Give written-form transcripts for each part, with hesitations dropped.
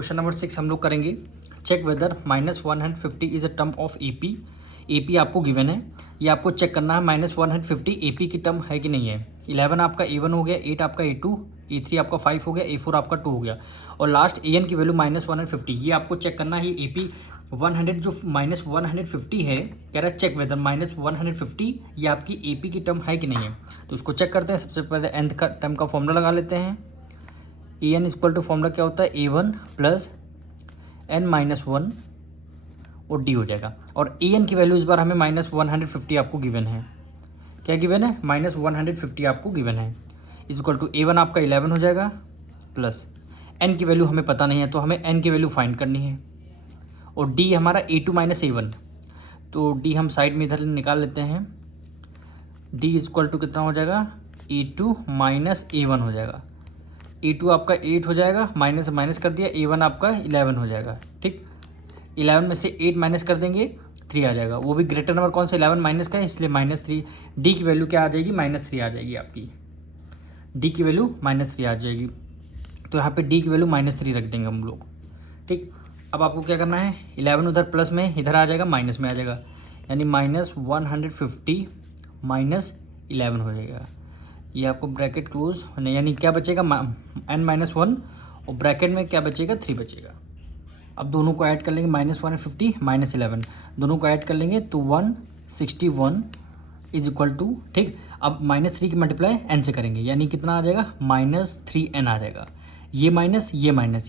Question number 6 हम लोग करेंगे। Check whether -150 is a term of AP. AP आपको गिवन है, ये आपको चेक करना है -150 एपी की टर्म है कि नहीं है। 11 आपका A1 हो गया, 8 आपका A2, A3 आपका 5 हो गया, A4 आपका 2 हो गया और लास्ट AN की वैल्यू -150। ये आपको चेक करना है। AP 100 जो -150 है, कह रहा है चेक वेदर -150 ये आपकी AP की टर्म है कि नहीं है। तो इसको चेक करते हैं। सबसे पहले nth का टर्म का फॉर्मूला लगा लेते हैं। AN इक्वल टू फॉर्मूला क्या होता है, A1 प्लस n-1 और D हो जाएगा। और AN की वैल्यू इस बार हमें -150 आपको गिवन है। क्या गिवन है, -150 आपको गिवन है। इज इक्वल टू A1 आपका 11 हो जाएगा प्लस n की वैल्यू हमें पता नहीं है, तो हमें n की वैल्यू फाइंड करनी है। और D हमारा A2 माइनस A1, तो D हम साइड में इधर निकाल लेते हैं। D इज इक्वल टू कितना हो जाएगा, A2 माइनस A1 हो जाएगा। A2 आपका 8 हो जाएगा, माइनस माइनस कर दिया, A1 आपका 11 हो जाएगा। ठीक, 11 में से 8 माइनस कर देंगे, 3 आ जाएगा। वो भी ग्रेटर नंबर कौन सा, 11 माइनस का है, इसलिए -3। D की वैल्यू क्या आ जाएगी, -3 आ जाएगी आपकी। D की वैल्यू -3 आ जाएगी, तो यहाँ पे D की वैल्यू -3 रख देंगे हम लोग। ठीक, अब आपको क्या करना है, 11 उधर प्लस में इधर आ जाएगा, माइनस में आ जाएगा, यानी -150 माइनस 11 हो जाएगा। ये आपको ब्रैकेट क्लोज होने, यानी क्या बचेगा, n-1 और ब्रैकेट में क्या बचेगा, 3 बचेगा। अब दोनों को ऐड कर लेंगे, -150 -11 दोनों को ऐड कर लेंगे तो 161 इज इक्वल टू, ठीक, अब -3 की मल्टीप्लाई n से करेंगे, यानी कितना आ जाएगा, -3n आ जाएगा। ये माइनस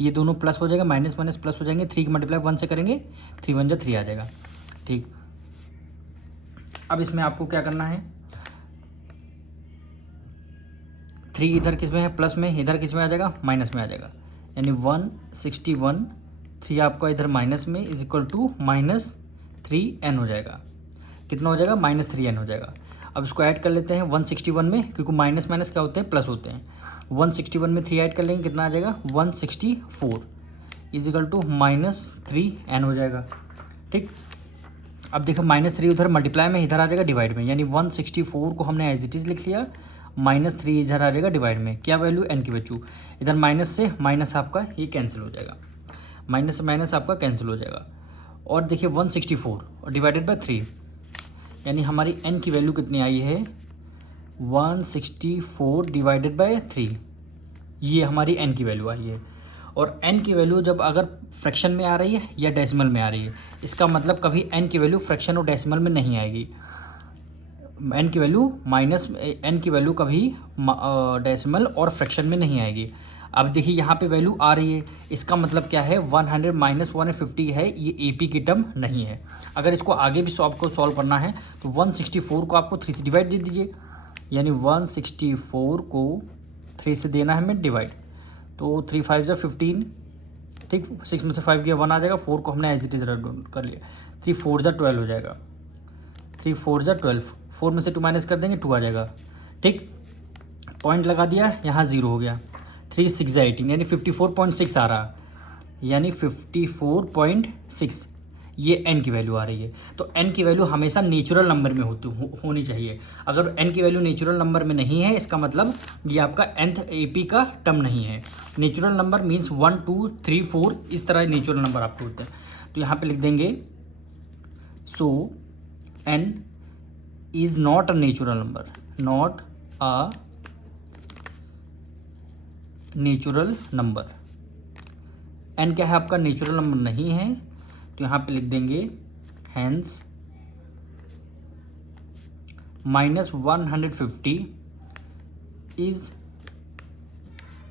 ये दोनों प्लस हो जाएगा, माइनस माइनस प्लस हो जाएंगे। 3 की मल्टीप्लाई 1 से करेंगे, 3 1 जा 3 आ जाएगा। ठीक, अब इसमें आपको क्या करना है, 3 इधर किस में है, प्लस में, इधर किस में आ जाएगा, माइनस में आ जाएगा, यानी 161, 3 आपका इधर माइनस में इज इक्वल टू -3n हो जाएगा। कितना हो जाएगा, -3n हो जाएगा। अब इसको ऐड कर लेते हैं 161 में, क्योंकि माइनस माइनस क्या होते हैं, प्लस होते हैं। 161 में 3 ऐड कर लेंगे, कितना आ जाएगा, 164 इज इक्वल टू -3n हो जाएगा। ठीक, अब देखो -3 उधर मल्टीप्लाई में, इधर आ जाएगा डिवाइड में, यानी 164 को हमने एज इट इज़ लिख लिया, -3 इधर आ जाएगा डिवाइड में, क्या वैल्यू, n की वैल्यू। इधर माइनस से माइनस आपका ये कैंसिल हो जाएगा, माइनस से माइनस आपका कैंसिल हो जाएगा। और देखिए 164 और डिवाइडेड बाय 3, यानी हमारी n की वैल्यू कितनी आई है, 164 डिवाइडेड बाय 3, ये हमारी n की वैल्यू आई है। और n की वैल्यू जब अगर फ्रैक्शन में आ रही है या डेसिमल में आ रही है, इसका मतलब कभी n की वैल्यू फ्रैक्शन और डेसिमल में नहीं आएगी। n की वैल्यू कभी डेसिमल और फ्रैक्शन में नहीं आएगी। अब देखिए यहाँ पे वैल्यू आ रही है, इसका मतलब क्या है, 100 माइनस 150 है, ये AP की टर्म नहीं है। अगर इसको आगे भी आपको सॉल्व करना है तो 164 को आपको 3 से डिवाइड दे दीजिए, यानी 164 को 3 से देना है हमें डिवाइड, तो 3 5 जा 15, ठीक, 6 में से 5 गया 1 आ जाएगा, 4 को हमने एज इट इज कर लिया, 3 4 जा 12 हो जाएगा, 3 4 जा 12, 4 में से 2 माइनस कर देंगे, 2 आ जाएगा। ठीक, पॉइंट लगा दिया, यहाँ 0 हो गया, 3 6 जा 18, यानी 54.6 आ रहा, यानी 54.6 ये n की वैल्यू आ रही है। तो n की वैल्यू हमेशा नेचुरल नंबर में होनी चाहिए। अगर n की वैल्यू नेचुरल नंबर में नहीं है, इसका मतलब ये आपका nth AP का टर्म नहीं है। नेचुरल नंबर मीन्स 1 2 3 4 इस तरह नेचुरल नंबर आपके होते हैं। तो यहाँ पे लिख देंगे, सो n is not a natural number, not a natural number. n क्या है आपका, नेचुरल नंबर नहीं है, तो यहाँ पे लिख देंगे hence -150 is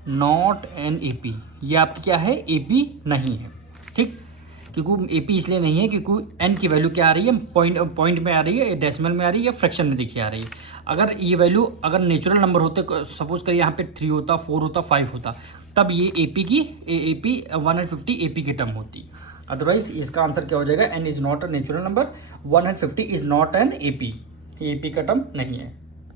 not an AP। ये आपकी क्या है, AP नहीं है। ठीक, क्योंकि AP इसलिए नहीं है क्योंकि n की वैल्यू क्या आ रही है, पॉइंट में आ रही है, डेसिमल में आ रही है, या फ्रैक्शन में देखिए आ रही है। अगर ये वैल्यू अगर नेचुरल नंबर होते, सपोज करिए यहाँ पे 3 होता, 4 होता, 5 होता, तब ये AP 150 AP की टर्म होती। अदरवाइज इसका आंसर क्या हो जाएगा, n is not a natural number, 150 is not an AP, ये AP का टर्म नहीं है।